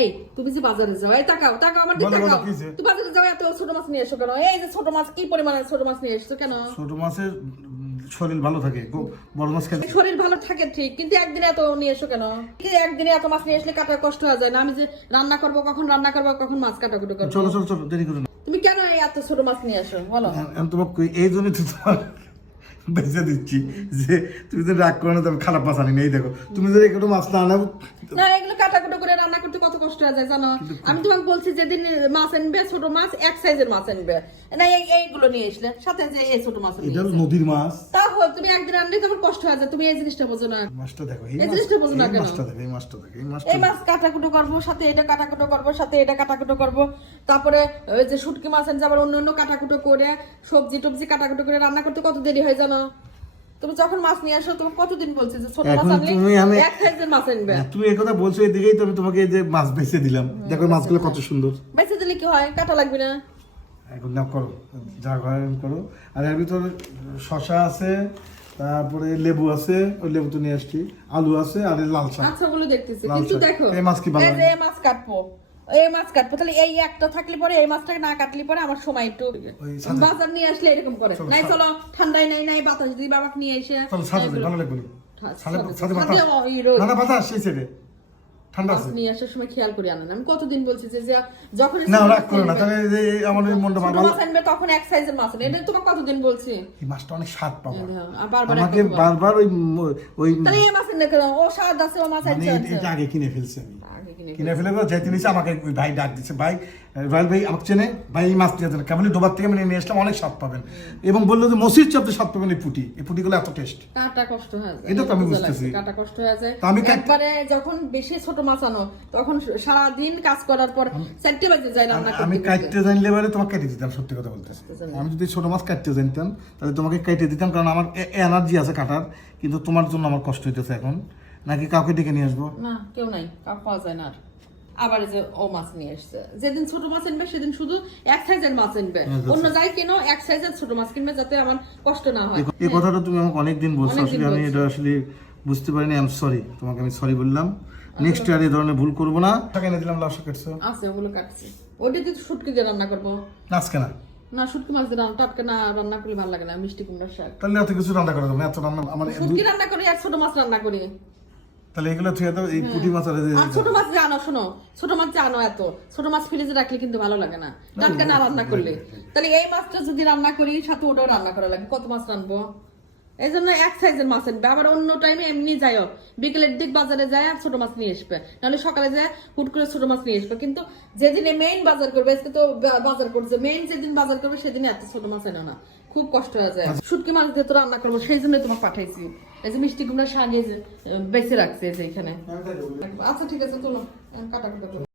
এই তুমি যে বাজারে যাও, এই তাকাও তাকাও আমার দিকে তাকাও। তুমি বাজারে যাও এত ছোট মাছ নিয়ে এসো কেন? এই যে ছোট মাছ, কি পরিমাণে ছোট মাছ নিয়ে এসছো কেন? ছোট মাছের শরীর ভালো থাকে, বড় মাছ খেলে শরীর ভালো থাকে ঠিক, কিন্তু একদিনে এত নিয়ে এসো কেন? কি একদিনে এত মাছ নিয়ে আসলে কাটা কষ্ট হয়ে যায় না? আমি যে রান্না করবো, কখন রান্না করবো, কখন মাছ কাটাকুটি করবো। চলো চলো চলো, দেরি করো না। তুমি কেন এই এত ছোট মাছ নিয়ে আসো বলো? তোমাকে এই জন্যই তো তোমার বেঁচে দিচ্ছি যে তুমি তো রাগ করো না, তুমি খারাপ মাছ আনি নেই। দেখো তুমি যদি একটু মাছ না আনাও না, এগুলো কাটাকুটো করে রান্না করতে কত কষ্ট হয়ে যায় জানো? আমি তোমাকে বলছি যেদিন মাছ আনবে, ছোট মাছ এক সাইজের মাছ আনবে না, এইগুলো নিয়ে আসলে সাথে যে এই ছোট মাছ এটা নদীর মাছ। তাহলে তুমি একদিন আনলে তোমার কষ্ট হয়ে যায়, তুমি এই জিনিসটা বোঝো না। মাছটা দেখো, এই জিনিসটা বোঝো না কেন? মাছটা দেখো, এই মাছটা দেখো, এই মাছ কাটাকুটো করবো, সাথে এটা কাটাকুটো করবো, সাথে এটা কাটাকুটো করবো, তারপরে ওই যে শুটকি মাছ আনছে আবার অন্য অন্য কাটাকুটো করে, সবজি টবজি কাটাকুটো করে রান্না করতে কত দেরি হয় জানো? তুমি যখন মাছ নিয়ে আসো তুমি কতদিন বলছো যে ছোট মাছ আনলে এক সাইজের মাছ আনবে? তুমি এই কথা বলছো, এই দিকেই তো আমি তোমাকে এই যে মাছ বেচে দিলাম। দেখো মাছগুলো কত সুন্দর। বেঁচে দিলে কি হয়, কাটা লাগবে না? এখন নাও করো, যা করো। আর এর ভিতরে শশা আছে, তারপরে লেবু আছে, ওই লেবু তো নিয়ে আসছি, আলু আছে, আর লাল শাক। আচ্ছা ওগুলো দেখতেছি, কিন্তু দেখো এই মাছ কি ভালো? এই মাছ কাটবো, এই মাছ কাটবো, তাহলে এই একটা থাকলে পরে, এই মাছটাকে না কাটলে পরে আমার সময় একটু বাজার নিয়ে আসলে এরকম করে নাই। চলো ঠান্ডায় নাই নাই বাতাস দিই বাবাকে নিয়ে এসে, চলো সাথে ভালো লাগবে না, সাথে বাতাস না, বাতাস সেই ছেড়ে ঠান্ডা আছে নিয়ে আসার সময় খেয়াল করে আনেন। আমি কতদিন বলছি যে যখন না রাগ করো না, তাহলে যে আমার মনটা ভালো মাছ আনবে তখন এক সাইজের মাছ আনবে, এটা তোমাকে কতদিন বলছি? এই মাছটা অনেক স্বাদ পাবো, বারবার আমাকে বারবার ওই তাহলে এই মাছ এনে কেন? ও স্বাদ আছে, ও মাছ আছে। এটা আগে কিনে ফেলছি আমি, কিনে ফেলে যেতে নিচে আমাকে ওই ভাই ডাক দিচ্ছে, ভাই রয়্যাল ভাই আমাকে চেনে, ভাই এই মাছ দিয়ে দেন কেমন, ডোবার থেকে আমি নিয়ে আসলাম, অনেক স্বাদ পাবেন। এবং বললো যে মসির চাপতে স্বাদ পাবেন এই পুটিগুলো এত টেস্ট। কাটা কষ্ট হয়ে যায়, এটা তো আমি বুঝতেছি, কাটা কষ্ট হয়ে যায়। আমি একবারে যখন বেশি ছোট মাছ আনো তখন সারা দিন কাজ করার পর 4টা বাজে যায় রান্না করতে। আমি কাটতে জানলে এবারে তোমাকে কেটে দিতাম, সত্যি কথা বলতেছি। আমি যদি ছোট মাছ কাটতে জানতাম তাহলে তোমাকে কেটে দিতাম, কারণ আমার এনার্জি আছে কাটার। কিন্তু তোমার জন্য আমার কষ্ট হইতেছে এখন। নাকি কাউকে ডেকে নিয়ে আসবো? না, কেউ নাই, কাউ পাওয়া যায় না। আর আবার যে ও মাছ নিয়ে আসছে, যেদিন ছোট মাছ আনবে সেদিন শুধু এক সাইজের মাছ আনবে, অন্য যাই কেন এক সাইজের ছোট মাছ কিনবে, যাতে আমার কষ্ট না হয়। এই কথাটা তুমি আমাকে অনেকদিন বলছো, আসলে আমি এটা আসলে বুঝতে পারিনি। আই এম সরি, তোমাকে আমি সরি বললাম। নেক্সট ইয়ার এই ধরনের ভুল করবো না। টাকা এনে দিলাম, লাউ শাক কাটছো আছে, ওগুলো কাটছি। ওটা দিয়ে শুটকি দিয়ে রান্না করবো। আজকে না, না শুটকি মাছ দিয়ে টাটকা না রান্না করলে ভালো লাগে না, মিষ্টি কুমড়ার শাক। তাহলে এত কিছু রান্না করা যাবে না, এত রান্না আমার শুটকি রান্না করি আর ছোট মাছ রান্না করি। তাহলে এগুলো থুয়ে দাও, এই পুঁটি মাছ আর ছোট মাছ জানো, শোনো, ছোট মাছ জানো এত ছোট মাছ ফ্রিজে রাখলে কিন্তু ভালো লাগে না, টাটকা না রান্না করলে। তাহলে এই মাছটা যদি রান্না করি সাথে ওটাও রান্না করা লাগে, কত মাছ রান্নবো? এই জন্য এক সাইজের মাছ আনবে। আবার অন্য টাইমে এমনি যাইও, বিকেলের দিক বাজারে যায় আর ছোট মাছ নিয়ে আসবে, নাহলে সকালে যায় হুট করে ছোট মাছ নিয়ে আসবে। কিন্তু যেদিনে মেইন বাজার করবে, আজকে তো বাজার করছে, মেইন যেদিন বাজার করবে সেদিনে এত ছোট মাছ এনো না, খুব কষ্ট হয়ে যায়। শুটকি মাছ দিয়ে তো রান্না করবো, সেই জন্য তোমাকে পাঠাইছি। এই যে মিষ্টি কুমড়া শাক বেঁচে রাখছে যে এখানে। আচ্ছা ঠিক আছে, চলো কাটা